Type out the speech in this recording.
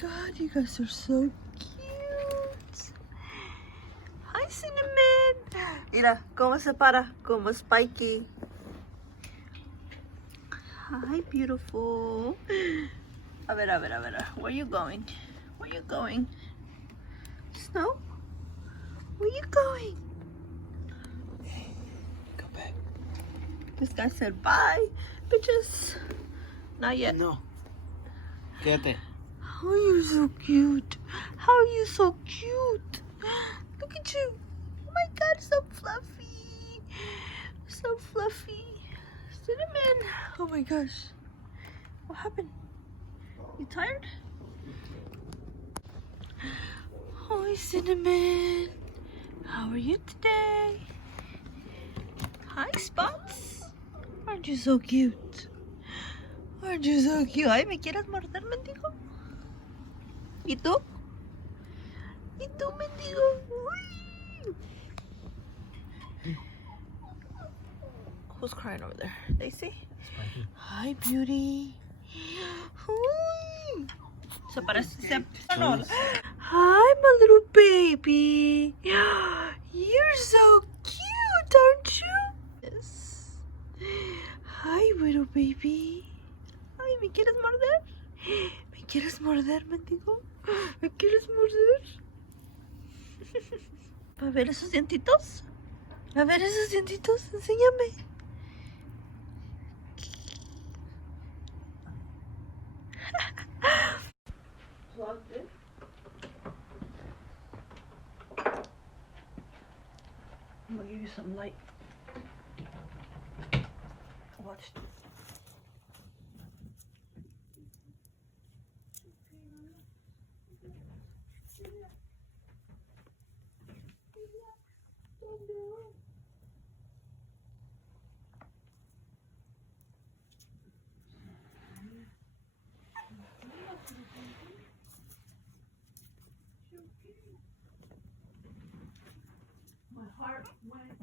God, you guys are so cute. Hi, Cinnamon. Mira, cómo se para, como Spiky. Hi, beautiful. A ver. Where you going? Where you going? Snow? Where you going? Go back. This guy said bye, bitches. Not yet. No. Quédate. Oh, you're so cute. How are you so cute? Look at you. Oh my God, so fluffy. So fluffy. Cinnamon. Oh my gosh. What happened? You tired? Oh, Cinnamon. How are you today? Hi, Spots. Aren't you so cute? Aren't you so cute? Ay, ¿me quieres morder, mendigo? ¿Y tú? ¿Y tú, mendigo? Uy. Who's crying over there? Daisy? Spiky. Hi, beauty. Uy. Se parece. No. Hi, my little baby. You're so cute, aren't you? Yes. Hi, little baby. Ay, ¿me quieres morder? ¿Me quieres morder, mendigo? ¿Me quieres morder? A ver esos dientitos. A ver esos dientitos, enséñame. I'm gonna give you some light. Watch. My heart went.